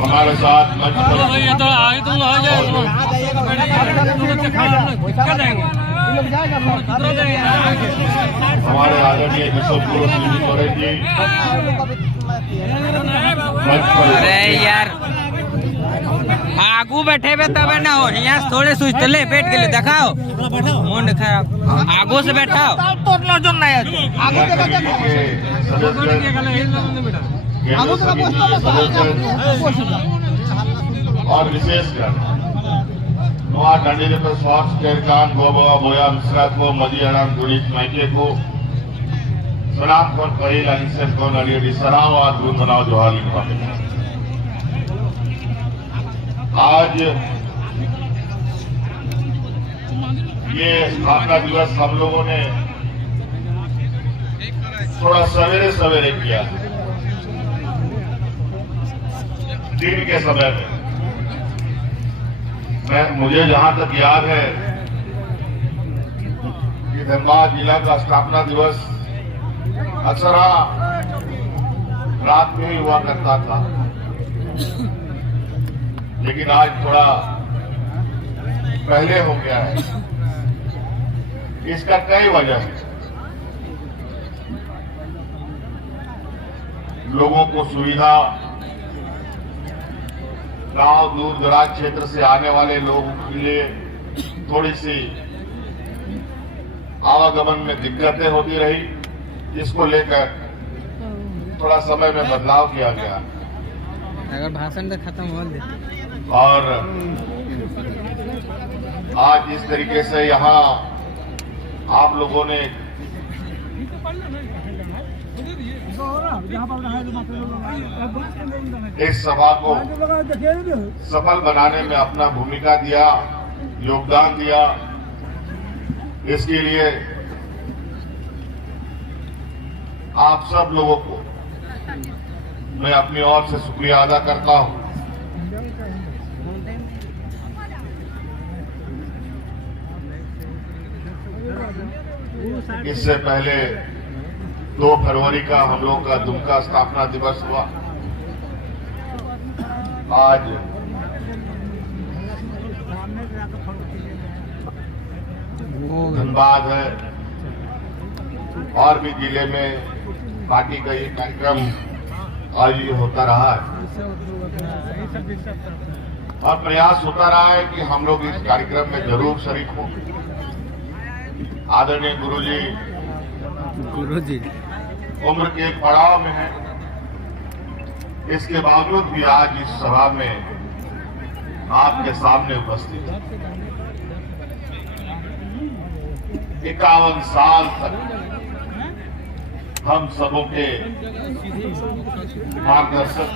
हमारे साथ मंच पर हमारे आदरणीय बिशप गुरु श्री सोरेन जी मंच पर। अरे यार आगू बैठे हुए तब ना हो, यहाँ थोड़े सुस्त ले बैठ के लिए दिखाओ मुंड खराब, आगू से बैठाओ और विशेषकर नवा डांडी पर स्वास्थ्य केरकान गोबा बोया मिश्रा को मजी अड़ान गुड़ीत माइके को सलाम कौन पहिला इंसेंट कौन अड़ी सलाम और गुण बनाओ जोहाली का। आज ये स्थापना दिवस हम लोगों ने थोड़ा सवेरे सवेरे किया, दिन के समय में। मुझे जहां तक याद है कि धनबाद जिला का स्थापना दिवस अक्सर रात में ही हुआ करता था, लेकिन आज थोड़ा पहले हो गया है। इसका कई वजह है। लोगों को सुविधा, गांव दूर दराज क्षेत्र से आने वाले लोगों के लिए थोड़ी सी आवागमन में दिक्कतें होती रही, जिसको लेकर थोड़ा समय में बदलाव किया गया। अगर भाषण में खत्म हो देते और आज इस तरीके से यहाँ आप लोगों ने इस सभा को सफल बनाने में अपना भूमिका दिया, योगदान दिया, इसके लिए आप सब लोगों को मैं अपनी ओर से शुक्रिया अदा करता हूं। इससे पहले 2 फरवरी का हम लोग का दुमका स्थापना दिवस हुआ। आज धनबाद है और भी जिले में पार्टी का ये कार्यक्रम आयोजित होता रहा है और प्रयास होता रहा है कि हम लोग इस कार्यक्रम में जरूर शरीक हों। आदरणीय गुरुजी उम्र के एक पड़ाव में है, इसके बावजूद भी आज इस सभा में आपके सामने उपस्थित है। 51 साल तक हम सबों के मार्गदर्शक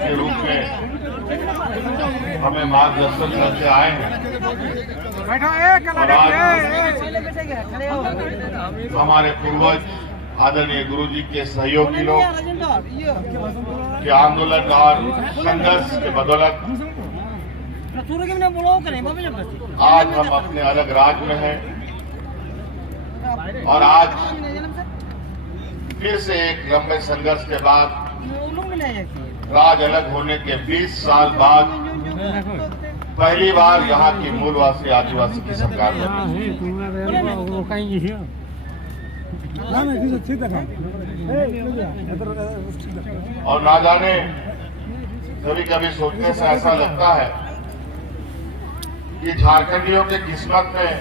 के रूप में हमें मार्गदर्शन करते आए हैं। हमारे पूर्वज आदरणीय गुरुजी के सहयोगी लोग के आंदोलन और संघर्ष के बदौलत आज हम अपने अलग राज्य में हैं और आज फिर से एक लंबे संघर्ष के बाद राज अलग होने के 20 साल बाद पहली बार यहाँ की मूलवासी आदिवासी की सरकार बनी। और ना जाने कभी कभी सोचने से ऐसा लगता है कि झारखंडियों के किस्मत में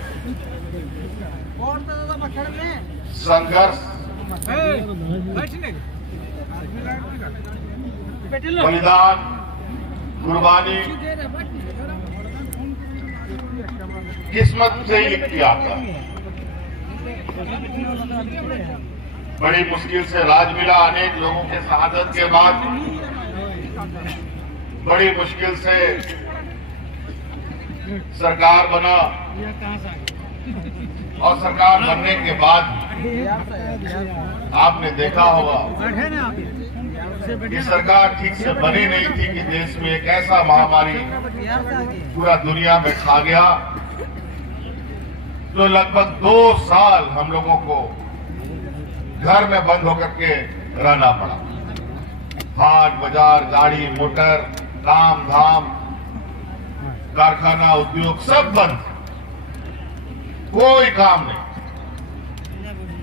संघर्ष, बलिदान, कुर्बानी किस्मत से ही लिख के आता है। बड़ी मुश्किल से राज मिला, अनेक लोगों के शहादत के बाद बड़ी मुश्किल से सरकार बना और सरकार बनने के बाद आपने देखा होगा कि सरकार ठीक से बनी नहीं थी कि देश में एक ऐसा महामारी पूरा दुनिया में छा गया जो लगभग 2 साल हम लोगों को घर में बंद होकर के रहना पड़ा। हाट बाजार, गाड़ी मोटर, काम धाम, कारखाना, उद्योग सब बंद, कोई काम नहीं।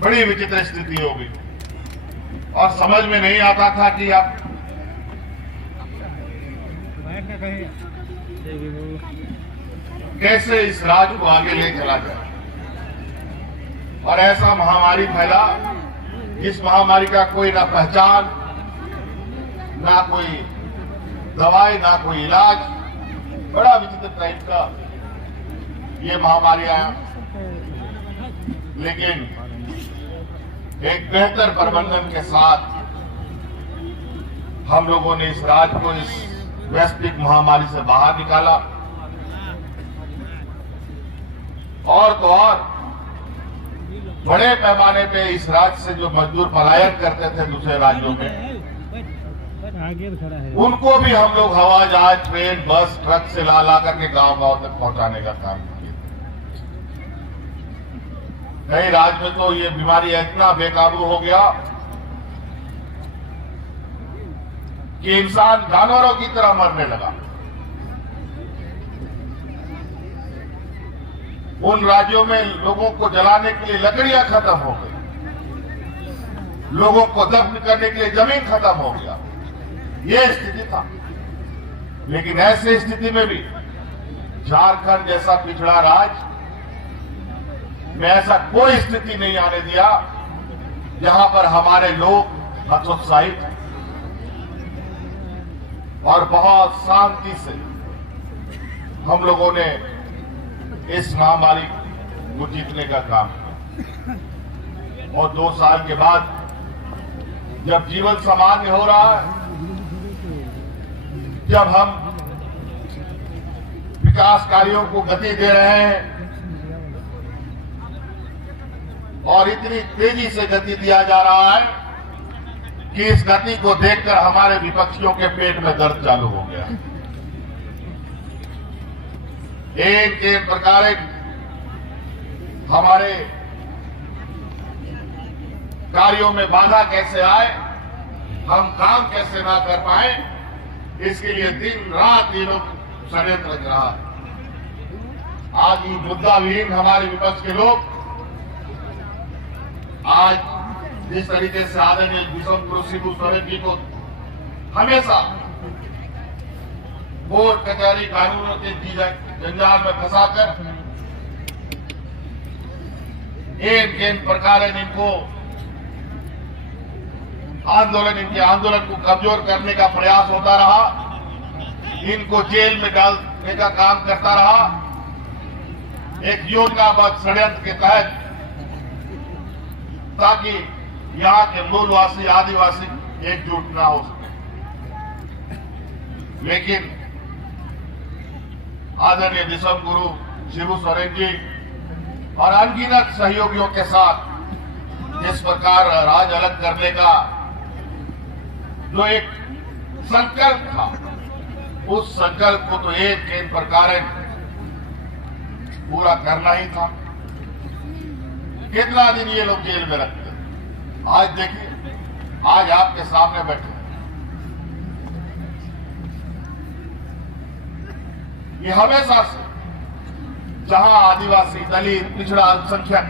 बड़ी विचित्र स्थिति हो गई और समझ में नहीं आता था कि अब कैसे इस राज्य को आगे ले चला जाए। और ऐसा महामारी फैला, इस महामारी का कोई ना पहचान, ना कोई दवाई, ना कोई इलाज। बड़ा विचित्र टाइप का ये महामारी आया, लेकिन एक बेहतर प्रबंधन के साथ हम लोगों ने इस राज्य को इस वैश्विक महामारी से बाहर निकाला। और तो और बड़े पैमाने पे इस राज्य से जो मजदूर पलायन करते थे दूसरे राज्यों में, उनको भी हम लोग हवाई जहाज, ट्रेन, बस, ट्रक से ला करके गांव-गांव तक पहुंचाने का काम किया। कई राज्य में तो ये बीमारी इतना बेकाबू हो गया कि इंसान जानवरों की तरह मरने लगा। उन राज्यों में लोगों को जलाने के लिए लकड़ियां खत्म हो गई, लोगों को दफन करने के लिए जमीन खत्म हो गया। ये स्थिति था। लेकिन ऐसी स्थिति में भी झारखंड जैसा पिछड़ा राज्य में ऐसा कोई स्थिति नहीं आने दिया जहां पर हमारे लोग हतोत्साहित हैं और बहुत शांति से हम लोगों ने इस महामारी को जीतने का काम किया। और 2 साल के बाद जब जीवन सामान्य हो रहा है, जब हम विकास कार्यों को गति दे रहे हैं और इतनी तेजी से गति दिया जा रहा है कि इस गति को देखकर हमारे विपक्षियों के पेट में दर्द चालू हो गया। एक प्रकार हमारे कार्यों में बाधा कैसे आए, हम काम कैसे ना कर पाए, इसके लिए दिन रात ये लोग षड्यंत्र कर रहा है। आज ये मुद्दा विहीन हमारे विपक्ष के लोग आज जिस तरीके से आदरणीय विषम गुरु शिबू सोरेन जी को हमेशा कोर्ट कचहरी कानूनों के जंजाल में फंसाकर इन प्रकार इनको इनके आंदोलन को कमजोर करने का प्रयास होता रहा, इनको जेल में डालने का काम करता रहा, एक योजनाबद्ध षड्यंत्र के तहत, ताकि यहाँ के मूलवासी आदिवासी एकजुट ना हो सके। लेकिन आदरणीय विषम गुरु शिबू सोरेन जी और अनगिनत सहयोगियों के साथ इस प्रकार राज्य अलग करने का जो एक संकल्प था, उस संकल्प को तो एक प्रकार पूरा करना ही था। कितना दिन ये लोग जेल में रखते, आज देखिए, आज आपके सामने बैठे। ये हमेशा से जहां आदिवासी, दलित, पिछड़ा, अल्पसंख्यक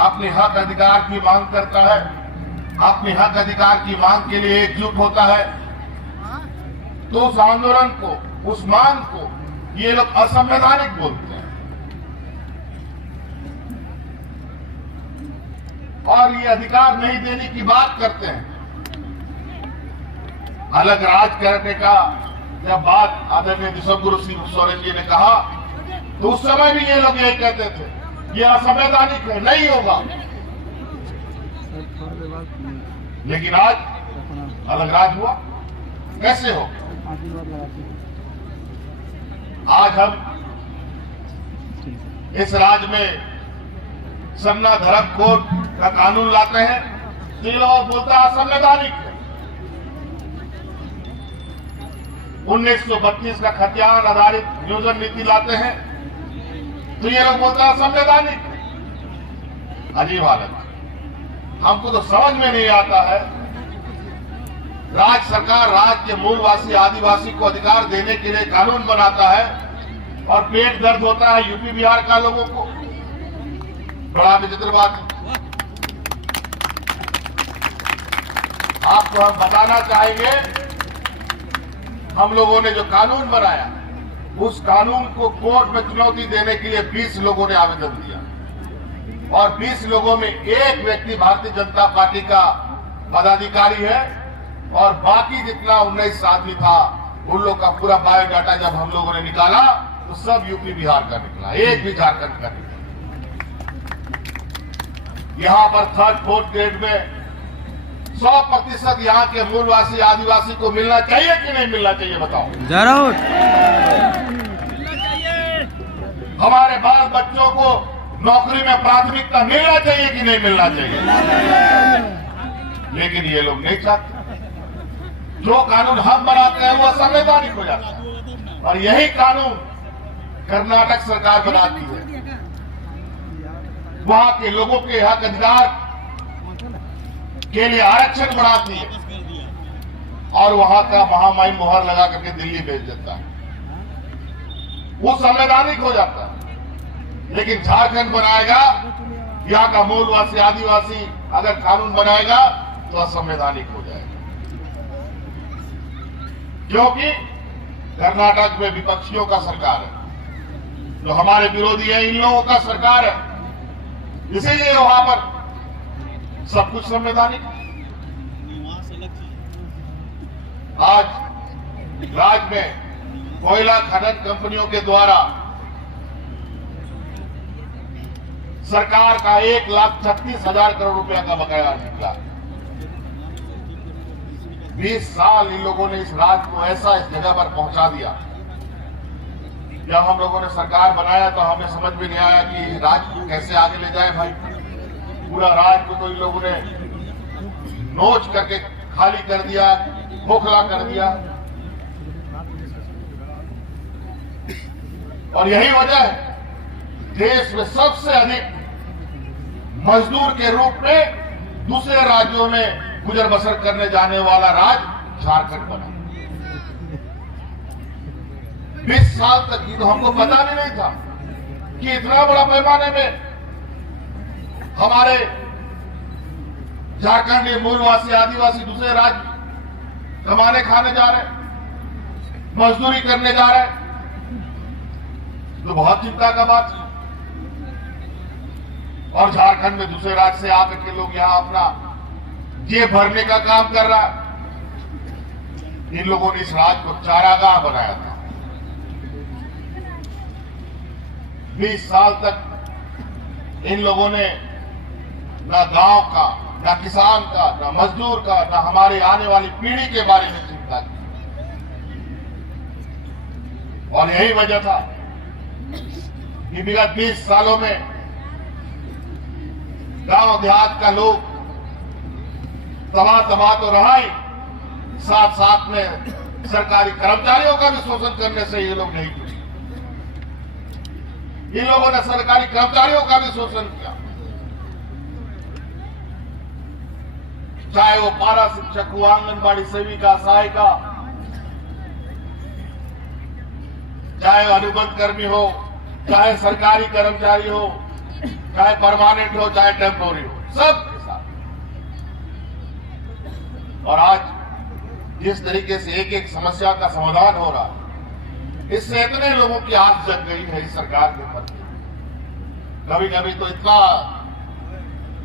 अपने हक अधिकार की मांग करता है, अपने हक अधिकार की मांग के लिए एकजुट होता है, तो उस आंदोलन को, उस मांग को ये लोग असंवैधानिक बोलते हैं और ये अधिकार नहीं देने की बात करते हैं। अलग राज करने का जब बात आदरणीय विषम गुरु शिबू सोरेन जी ने कहा, तो उस समय भी ये लोग यही कहते थे, ये असंवैधानिक है, नहीं होगा। लेकिन आज अलग राज हुआ, कैसे हो? आज हम इस राज्य में सन्ना धर्म कोड का कानून लाते हैं, तो ये लोग बोलता है असंवैधानिक है। 1932 का खतियान आधारित नियोजन नीति लाते हैं, तो ये लोग बोलता है संवैधानिक। अजीब हालत। हमको तो समझ में नहीं आता है राज्य सरकार राज्य के मूलवासी आदिवासी को अधिकार देने के लिए कानून बनाता है और पेट दर्द होता है यूपी बिहार का लोगों को। बड़ा विचित्र बात है। आपको हम बताना चाहेंगे, हम लोगों ने जो कानून बनाया उस कानून को कोर्ट में चुनौती देने के लिए 20 लोगों ने आवेदन दिया और 20 लोगों में एक व्यक्ति भारतीय जनता पार्टी का पदाधिकारी है और बाकी जितना 19 आदमी था उन लोग का पूरा बायोडाटा जब हम लोगों ने निकाला तो सब यूपी बिहार का निकला, एक भी झारखंड का निकला। यहां पर 3rd 4th ग्रेड में 100% यहाँ के मूलवासी आदिवासी को मिलना चाहिए कि नहीं मिलना चाहिए, बताओ। जरूर। हमारे बाल बच्चों को नौकरी में प्राथमिकता मिलना चाहिए कि नहीं मिलना चाहिए। लेकिन ये लोग नहीं चाहते। जो कानून हम बनाते हैं वो असंवैधानिक हो जाता है और यही कानून कर्नाटक सरकार बनाती है। वहां के लोगों के हक अधिकार के लिए आरक्षण बढ़ाती है और वहां का महामाई मोहर लगा करके दिल्ली भेज देता है। वो संवैधानिक हो जाता है। लेकिन झारखंड बनाएगा, यहाँ का मूलवासी आदिवासी अगर कानून बनाएगा तो असंवैधानिक हो जाएगा, क्योंकि कर्नाटक में विपक्षियों का सरकार है, जो हमारे विरोधी है इन लोगों का सरकार है। इसीलिए वहां पर सब कुछ संवैधानिक। आज राज्य में कोयला खनन कंपनियों के द्वारा सरकार का 1,36,000 करोड़ रुपया का बकाया निकला। 20 साल इन लोगों ने इस राज्य को ऐसा इस जगह पर पहुंचा दिया। जब हम लोगों ने सरकार बनाया तो हमें समझ में नहीं आया कि राज्य को कैसे आगे ले जाए। भाई पूरा राज्य को तो इन लोगों ने नोच करके खाली कर दिया, खोखला कर दिया। और यही वजह है देश में सबसे अधिक मजदूर के रूप में दूसरे राज्यों में गुजर बसर करने जाने वाला राज्य झारखंड बना। 20 साल तक की तो हमको पता भी नहीं था कि इतना बड़ा पैमाने में हमारे झारखंडी मूलवासी आदिवासी दूसरे राज्य कमाने खाने जा रहे, मजदूरी करने जा रहे, तो बहुत चिंता का बात है। और झारखंड में दूसरे राज्य से आकर के लोग यहां अपना जेब भरने का काम कर रहा है। इन लोगों ने इस राज्य को चारागाह बनाया था। 20 साल तक इन लोगों ने ना गांव का, ना किसान का, ना मजदूर का, ना हमारे आने वाली पीढ़ी के बारे में चिंता की। और यही वजह था कि विगत 20 सालों में गांव देहात का लोग तबाह तो रहा ही, साथ साथ में सरकारी कर्मचारियों का भी शोषण करने से ये लोग नहीं जुड़े। इन लोगों ने सरकारी कर्मचारियों का भी शोषण किया, चाहे वो पारा शिक्षक हो, आंगनबाड़ी सेविका, सहायिका, चाहे अनुबंध कर्मी हो, चाहे सरकारी कर्मचारी हो, चाहे परमानेंट हो, चाहे टेम्पोररी हो, सब के साथ। और आज जिस तरीके से एक एक समस्या का समाधान हो रहा है, इससे इतने लोगों की आंख जग गई है इस सरकार के प्रति। कभी कभी तो इतना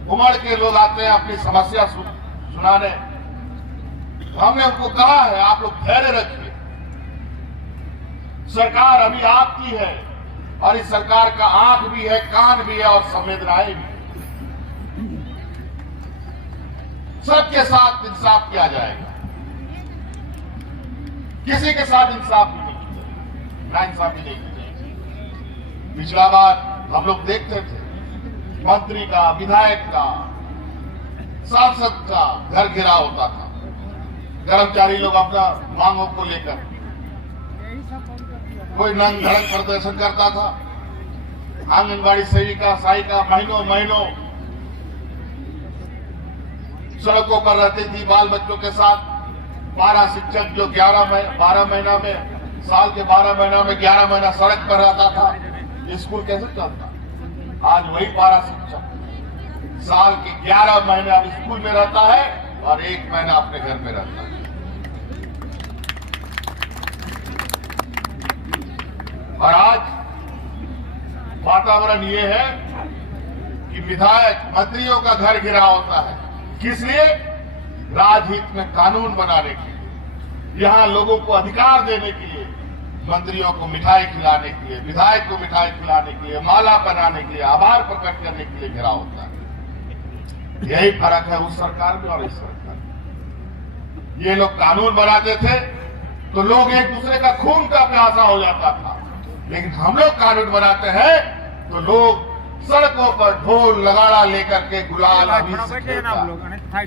उमड़ के लोग आते हैं अपनी समस्या सुनाने। हमने उनको कहा है आप लोग धैर्य रखिए, सरकार अभी आपकी है और इस सरकार का आंख भी है, कान भी है और संवेदनाएं भी। सबके साथ इंसाफ किया जाएगा, किसी के साथ इंसाफ भी नहीं किया, नाइंसाफी नहीं की जाएगी। पिछला बार हम लोग देखते थे मंत्री का, विधायक का, सांसद का घर घेराव होता था, कर्मचारी लोग अपना मांगों को लेकर, कोई नंग धड़क प्रदर्शन करता था। आंगनबाड़ी सेविका, सहायिका महीनों महीनों सड़कों पर रहती थी बाल बच्चों के साथ, पारा शिक्षक जो 12 महीना में, साल के 12 महीना में 11 महीना सड़क पर रहता था, स्कूल कैसे चलता? आज वही पारा शिक्षक साल के 11 महीने अब स्कूल में रहता है और 1 महीना अपने घर में रहता है। और आज वातावरण ये है कि विधायक मंत्रियों का घर घिरा होता है। किस लिए? राजहित में कानून बनाने के लिए, यहां लोगों को अधिकार देने के लिए, मंत्रियों को मिठाई खिलाने के लिए, विधायक को मिठाई खिलाने के लिए, माला पहनाने के लिए, आभार प्रकट करने के लिए घिरा होता है। यही फर्क है उस सरकार में और इस सरकार में। ये लोग कानून बनाते थे तो लोग एक दूसरे का खून का प्यासा हो जाता था, लेकिन हम लोग कानून बनाते हैं तो लोग सड़कों पर ढोल लगाड़ा लेकर के गुलाल अबीर से खेलता है।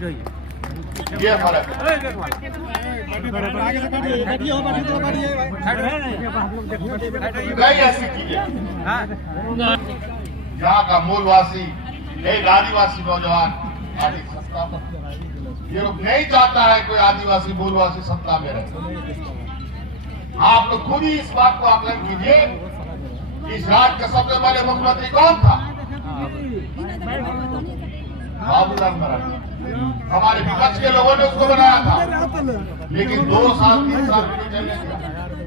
ये फर्क है। कई ऐसी चीजें यहाँ का मूलवासी, एक आदिवासी नौजवान आदि सत्ता पर, ये लोग नहीं चाहता है कोई आदिवासी मूलवासी सत्ता में रहे। आप लोग खुद ही इस बात को आकलन कीजिए, इस राज्य का सबसे पहले मुख्यमंत्री कौन था? बाबूलाल मरांडी। हमारे विपक्ष के लोगों ने उसको बनाया था, लेकिन 2 साल 3 साल नहीं चलने दिया,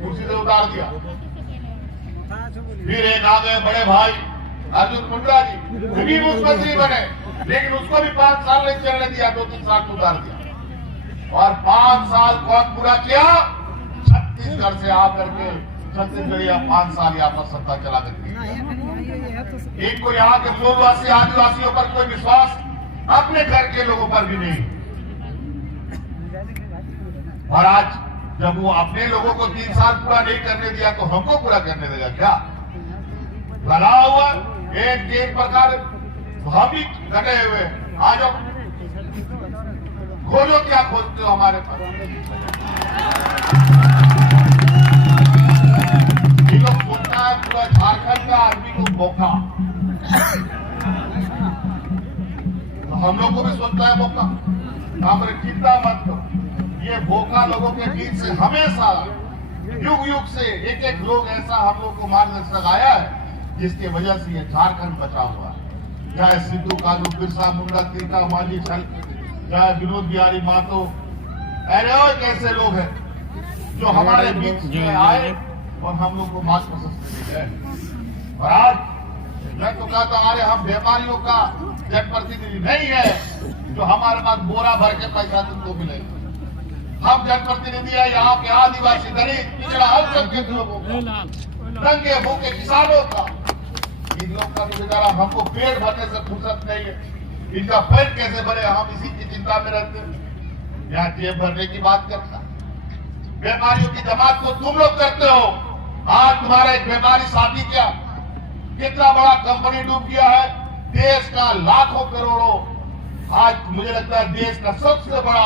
कुर्सी से उतार दिया। फिर एक आ गए बड़े भाई अर्जुन मुंडा जी, वो भी मुख्यमंत्री बने, लेकिन उसको भी 5 साल नहीं चलने दिया, 2-3 साल को उतार दिया। और 5 साल कौन पूरा किया? छत्तीसगढ़ से आकर के छत्तीसगढ़िया 5 साल यहाँ पर सत्ता चला करके। एक को यहाँ के मूलवासी आदिवासियों पर कोई विश्वास, अपने घर के लोगों पर भी नहीं। और आज जब वो अपने लोगों को 3 साल पूरा नहीं करने दिया तो हमको पूरा करने देगा क्या? बना हुआ एक प्रकार हम भी कटे हुए। आ जाओ, खोजो क्या खोजते हो हमारे पास। ये लोग सोचता है पूरा झारखंड का आदमी को मौका, हम लोग को भी सोचता है मौका। हमारे चिंता मत करो, ये भोका लोगों के बीच से हमेशा युग युग से एक लोग ऐसा हम लोग को मार्गदर्शक आया है, जिसके वजह से ये झारखंड बचा हुआ है। चाहे सिद्धू कानू, बिरसा मुंडा, तीरथा मांझी, चाहे विनोद बिहारी महतो, अरे कैसे लोग हैं जो हमारे बीच में आए और हम लोग को मार्ग प्रशस्त है। और आज मैं तो कहता हूं, अरे हम व्यापारियों का जनप्रतिनिधि नहीं है जो हमारे पास बोरा भर के पैसा तुमको मिलेगा। हम जनप्रतिनिधि है यहाँ के आदिवासी, दलित, पिछड़ा, अल्पसंख्यक लोगों का, नंगे भूखे किसानों का। इन लोग का तो बेचारा हमको पेट भरने से फुर्सत नहीं है, इनका पेट कैसे भरे, हम इसी की चिंता में रहते हैं। यहाँ जेब भरने की बात करता, व्यापारियों की जमात को तुम लोग करते हो। आज तुम्हारा एक व्यापारी साथी क्या, कितना बड़ा कंपनी डूब गया है, देश का लाखों करोड़ों, आज मुझे लगता है देश का सबसे बड़ा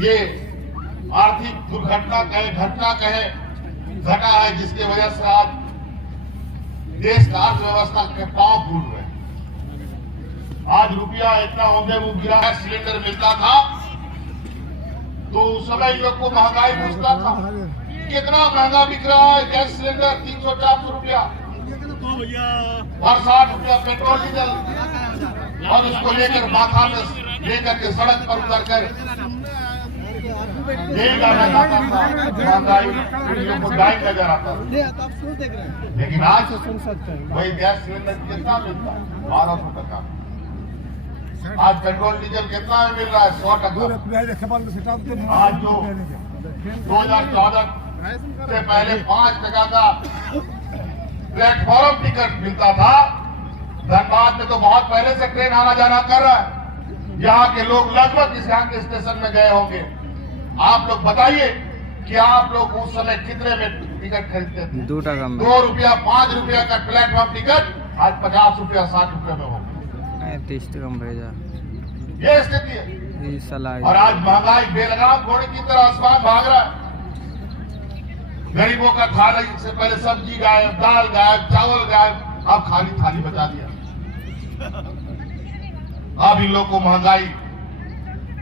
ये आर्थिक दुर्घटना कहे, घटना कहे, घटा है, जिसकी वजह से आज देश का अर्थव्यवस्था के पांव फूल रहे हैं। आज रुपया इतना औंधे मुंह गिरा है, सिलेंडर मिलता था तो उस समय लोग को महंगाई पूछता था, कितना महंगा बिक रहा है गैस सिलेंडर, 300-400 रुपया और 60 रुपया पेट्रोल डीजल, और उसको लेकर माथा में लेकर के सड़क पर उतर कर यही गाना गाता था, महंगाई को गाइड नजर आता था। लेकिन आज वही गैस सिलेंडर कितना मिलता है? 1200 टका। आज पेट्रोल डीजल कितना में मिल रहा है? 100 टका। आज जो 2014 से पहले 5 टका का प्लेटफॉर्म टिकट मिलता था, धनबाद में तो बहुत पहले से ट्रेन आना जाना कर रहा है। यहाँ के लोग लगभग इस यहाँ के स्टेशन में गए होंगे। आप लोग बताइए कि आप लोग उस समय कितने में टिकट खरीदते थे? 2 टका में। 2 रुपया 5 रुपया का प्लेटफॉर्म टिकट आज 50 रुपया 60 रुपये में होगा। 30 टका में भेजा, ये स्थिति है। और आज महंगाई बेलगाम घोड़े की तरह आसमान भाग रहा है। गरीबों का थाली से पहले सब्जी गायब, दाल गायब, चावल गायब, अब खाली थाली बचा दिया। अब इन लोग को महंगाई,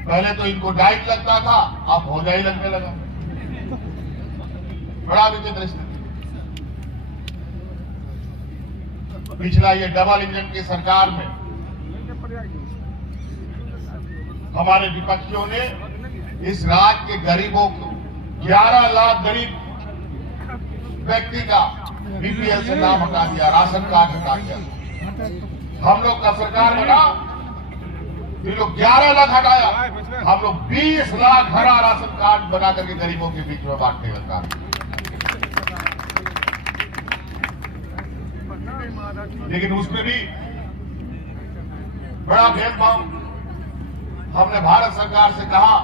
पहले तो इनको डाइट लगता था, अब भौजाई लगने लगा। बड़ा विचित्र स्थिति। पिछला ये डबल इंजन की सरकार में हमारे विपक्षियों ने इस राज्य के गरीबों को 11 लाख गरीब व्यक्ति का बीपीएल से नाम हटा दिया, राशन कार्ड हटा दिया। हम लोग का सरकार बना, ये लोग 11 लाख हटाया, हम लोग 20 लाख हरा राशन कार्ड बना करके गरीबों के बीच में बांटने का काम। लेकिन उसमें भी बड़ा भेदभाव। हमने भारत सरकार से कहा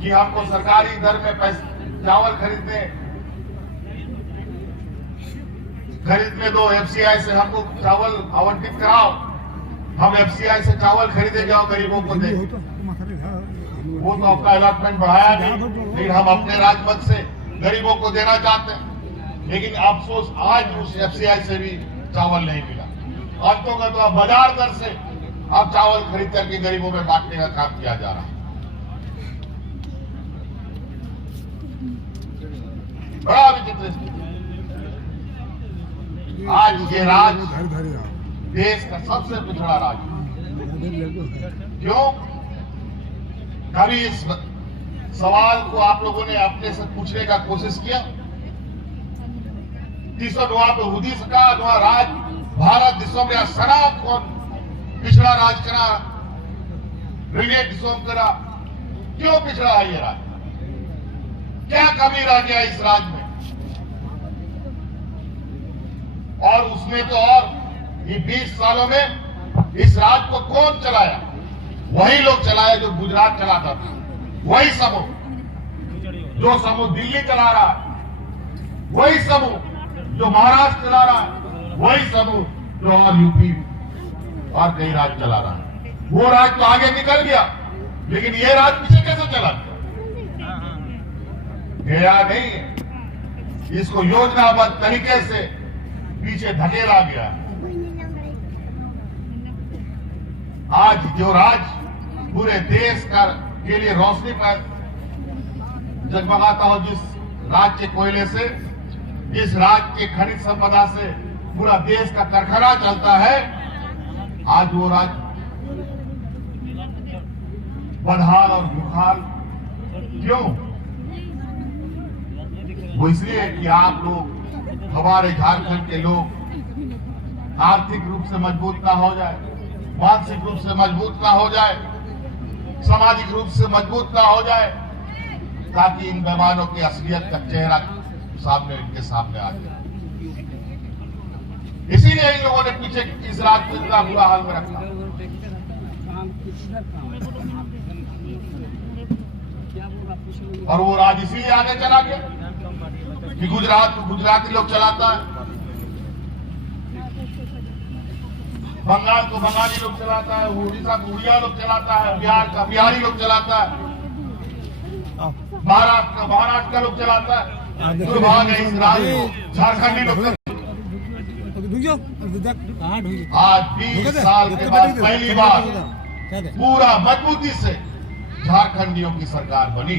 कि हमको सरकारी दर में चावल खरीदने दो, एफसीआई से हमको चावल आवंटित कराओ, हम एफसीआई से चावल खरीदे जाओ, गरीबों को दे। वो तो अपना अलॉटमेंट बढ़ाया नहीं, लेकिन हम अपने राजपथ से गरीबों को देना चाहते हैं। लेकिन अफसोस आज उस एफसीआई से भी चावल नहीं मिला। अंतों का तो अब बाजार दर से अब चावल खरीद करके गरीबों में बांटने का काम किया जा रहा है। बड़ा विचित्र स्थिति। आज ये राज्य देश का सबसे पिछड़ा राज्य। क्यों? कभी इस सवाल को आप लोगों ने अपने से पूछने का कोशिश किया? 309 पे हुदी सका राज भारत दिसों में सरा कौन पिछड़ा राज करा, ब्रिगेड दिसों करा। क्यों पिछड़ा है ये राज्य? क्या कमी रह गया इस राज्य में? और उसमें तो और ये 20 सालों में इस राज्य को कौन चलाया? वही लोग चलाया जो गुजरात चलाता था, वही समूह जो समूह दिल्ली चला रहा है, वही समूह जो महाराष्ट्र चला रहा है, वही समूह जो और यूपी और कई राज्य चला रहा है। वो राज्य तो आगे निकल गया, लेकिन ये राज्य पीछे कैसे चला गया नहीं है। इसको योजनाबद्ध तरीके से पीछे धकेला गया। आज जो राज्य पूरे देश के लिए रोशनी पर जगमगाता हो, जिस राज्य के कोयले से, जिस राज्य के खनिज संपदा से पूरा देश का कारखाना चलता है, आज वो राज्य बदहाल और भूखाल। क्यों? वो इसलिए कि आप लोग, हमारे झारखंड के लोग आर्थिक रूप से मजबूत ना हो जाए, मानसिक रूप से मजबूत ना हो जाए, सामाजिक रूप से मजबूत ना हो जाए, ताकि इन बेईमानों की असलियत का चेहरा इनके सामने आ जाए। इसीलिए इन लोगों ने पीछे इस राज्य को इतना बुरा हाल में रखा। और वो राज्य इसीलिए आगे चला गया कि गुजरात को गुजराती लोग चलाता है, बंगाल को बंगाली लोग चलाता है, उड़ीसा को उड़िया लोग चलाता है, बिहार का बिहारी लोग चलाता है, महाराष्ट्र का लोग चलाता है। दुर्भाग्य है इस राज्य को झारखंडी लोग। आज 20 साल के बाद पहली बार पूरा मजबूती से झारखंडियों की सरकार बनी।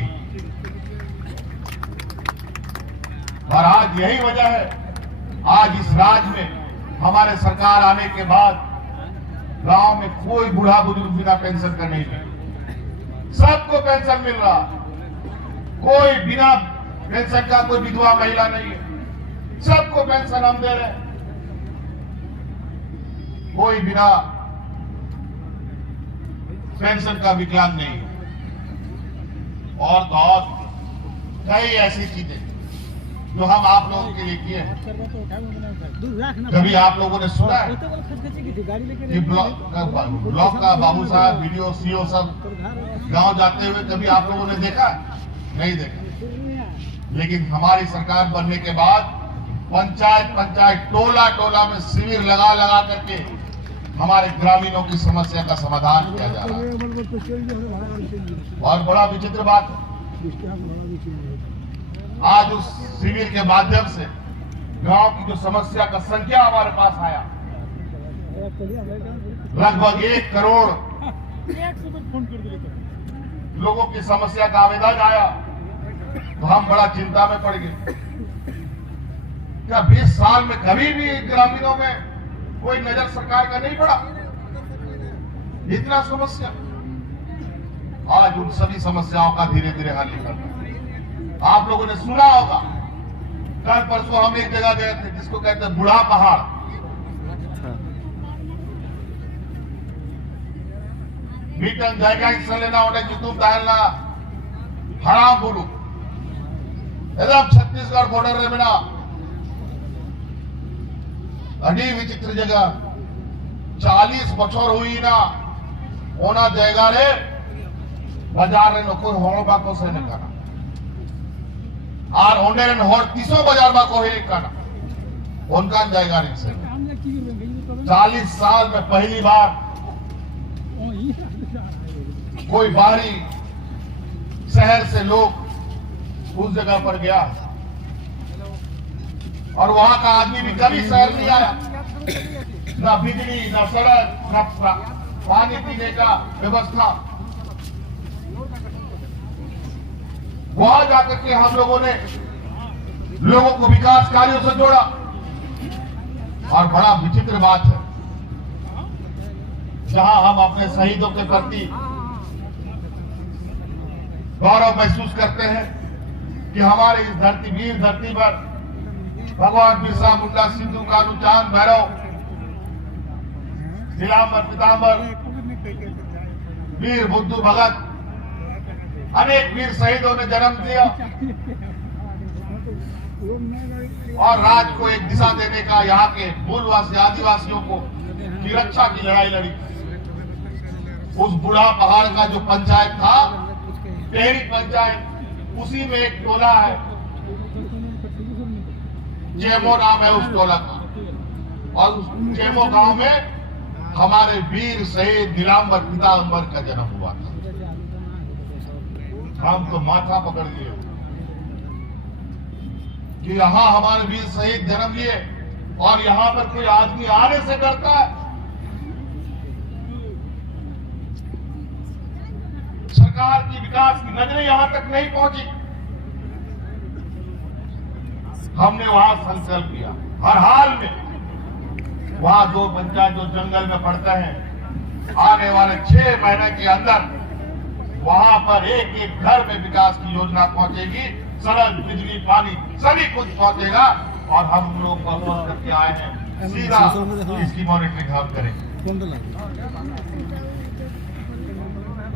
और आज यही वजह है, आज इस राज्य में हमारे सरकार आने के बाद गांव में कोई बूढ़ा बुजुर्ग बिना पेंशन का नहीं है, सबको पेंशन मिल रहा। कोई बिना पेंशन का कोई विधवा महिला नहीं है, सबको पेंशन हम दे रहे हैं। कोई बिना पेंशन का विकलांग नहीं है। और तो और कई ऐसी चीजें जो हम आप लोगों के लिए किए हैं। कभी आप लोगों ने सुना है कि ब्लॉक का बाबू साहब, वीडियो सीओ सब गांव जाते हुए कभी आप लोगों ने देखा? नहीं देखा। लेकिन हमारी सरकार बनने के बाद पंचायत टोला टोला में शिविर लगा करके हमारे ग्रामीणों की समस्या का समाधान किया जा रहा है। और बड़ा विचित्र बात, आज उस शिविर के माध्यम से गांव की जो समस्या का संख्या हमारे पास आया, लगभग 1 करोड़ लोगों की समस्या का आवेदन आया तो हम बड़ा चिंता में पड़ गए। क्या 20 साल में कभी भी ग्रामीणों में कोई नजर सरकार का नहीं पड़ा? इतना समस्या। आज उन सभी समस्याओं का धीरे धीरे हल निकलता। आप लोगों ने सुना होगा, कल परसों हम एक जगह गए थे जिसको कहते हैं बूढ़ा पहाड़। मीटन जाएगा हिस्सा लेना होने जुतुम दाहलना हराम बोलू एकदम छत्तीसगढ़ बॉर्डर रे मेरा अड़ी विचित्र जगह 40 बछर हुई ना ओना जगह रे बाजार रे नको होड़ बाको से ने करा और ओने रे होड़ 300 बाजार बाको है करा उनका जगह रे से 40 साल में पहली बार कोई बाहरी शहर से लोग उस जगह पर गया और वहां का आदमी भी कभी शहर नहीं आया। ना बिजली, ना सड़क, ना पानी पीने का व्यवस्था। वहां जाकर के हम लोगों ने लोगों को विकास कार्यों से जोड़ा। और बड़ा विचित्र बात है, जहां हम अपने शहीदों के प्रति गौरव महसूस करते हैं कि हमारे इस धरती, वीर धरती पर भगवान बिरसा मुंडा, सिद्धू कानू, चांद भैरव, नीलांबर, पीतांबर, वीर बुद्धू भगत, अनेक वीर शहीदों ने जन्म दिया और राज्य को एक दिशा देने का, यहाँ के मूलवासी आदिवासियों को की रक्षा की लड़ाई लड़ी। उस बूढ़ा पहाड़ का जो पंचायत था, टेहरी पंचायत, उसी में एक टोला है, चेमो नाम है उस टोला का। और उस चेमो गांव में हमारे वीर शहीद नीलांबर पीतांबर का जन्म हुआ था। हम तो माथा पकड़ लिए कि यहां हमारे वीर शहीद जन्म लिए और यहां पर कोई आदमी आने से डरता है। सरकार की विकास की नजरें यहां तक नहीं पहुंची। हमने वहां संकल्प किया, हर हाल में वहां 2 पंचायत जो जंगल में पड़ते हैं, आने वाले 6 महीने के अंदर वहां पर एक घर में विकास की योजना पहुंचेगी। सड़क, बिजली, पानी सभी कुछ पहुंचेगा। और हम लोग प्रपोज करके आए हैं, सीधा इसकी मॉनिटरिंग हम करेंगे।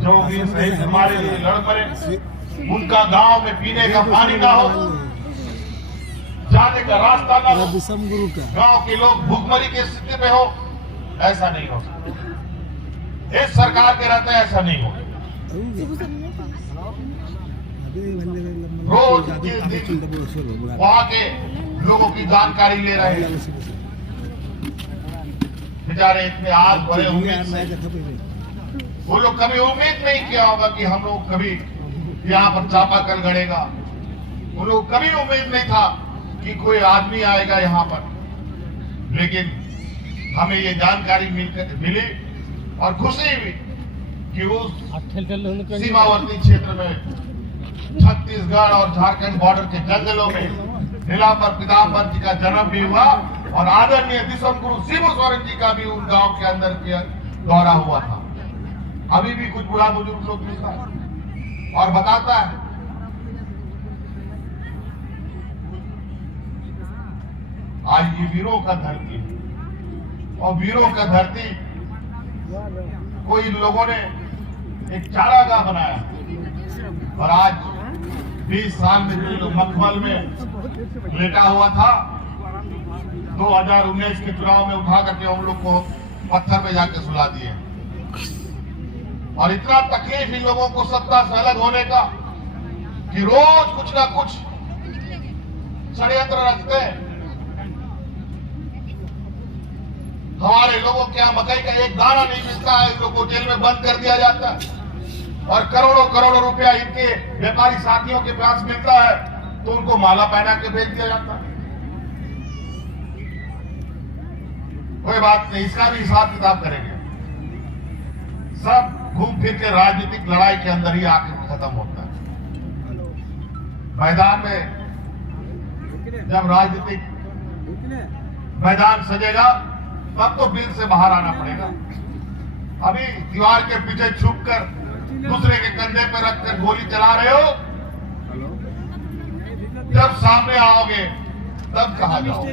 जो भी हमारे लिए लड़ मरे, उनका गांव में पीने का पानी ना हो, जाने का रास्ता ना हो, गांव के लोग भूखमरी की स्थिति में हो, ऐसा नहीं हो सकता। इस सरकार के रहते ऐसा नहीं हो। रोज वहां के लोगों की जानकारी ले रहे हैं। बेचारे इतने आग भरे उम्मीद से, वो लोग कभी उम्मीद नहीं किया होगा कि हम लोग कभी यहाँ पर चापाकल गड़ेगा। वो लोग कभी उम्मीद नहीं था कि कोई आदमी आएगा यहाँ पर। लेकिन हमें ये जानकारी मिली और खुशी हुई कि उस सीमावर्ती क्षेत्र में, छत्तीसगढ़ और झारखंड बॉर्डर के जंगलों में नीलांबर पीतांबर जी का जन्म भी हुआ और आदरणीय दिसम गुरु शिबू सोरेन जी का भी उन गांव के अंदर के दौरा हुआ था। अभी भी कुछ बुढ़ा बुजुर्ग लोग मिलता है और बताता है आज ये वीरों का धरती है। और वीरों का धरती कोई लोगों ने एक चारागाह बनाया और आज 20 साल में जो मखमल में लेटा हुआ था, 2019 के चुनाव में उठा करके हम लोग को पत्थर में जाके सुला दिए। और इतना तकलीफ इन लोगों को सत्ता से अलग होने का कि रोज कुछ ना कुछ षड्यंत्र रचते हैं। हमारे लोगों के यहाँ मकई का एक दाना नहीं मिलता है, इन लोगों को जेल में बंद कर दिया जाता है और करोड़ों करोड़ों रुपया इनके व्यापारी साथियों के पास मिलता है तो उनको माला पहना के भेज दिया जाता है। कोई बात नहीं, इसका भी हिसाब किताब करेंगे। सब घूम फिर के राजनीतिक लड़ाई के अंदर ही आखिर खत्म होता है। मैदान में जब राजनीतिक मैदान सजेगा तब तो बिल से बाहर आना पड़ेगा। अभी दीवार के पीछे छुपकर दूसरे के कंधे पर रखकर गोली चला रहे हो, जब सामने आओगे तब कहा जाओ।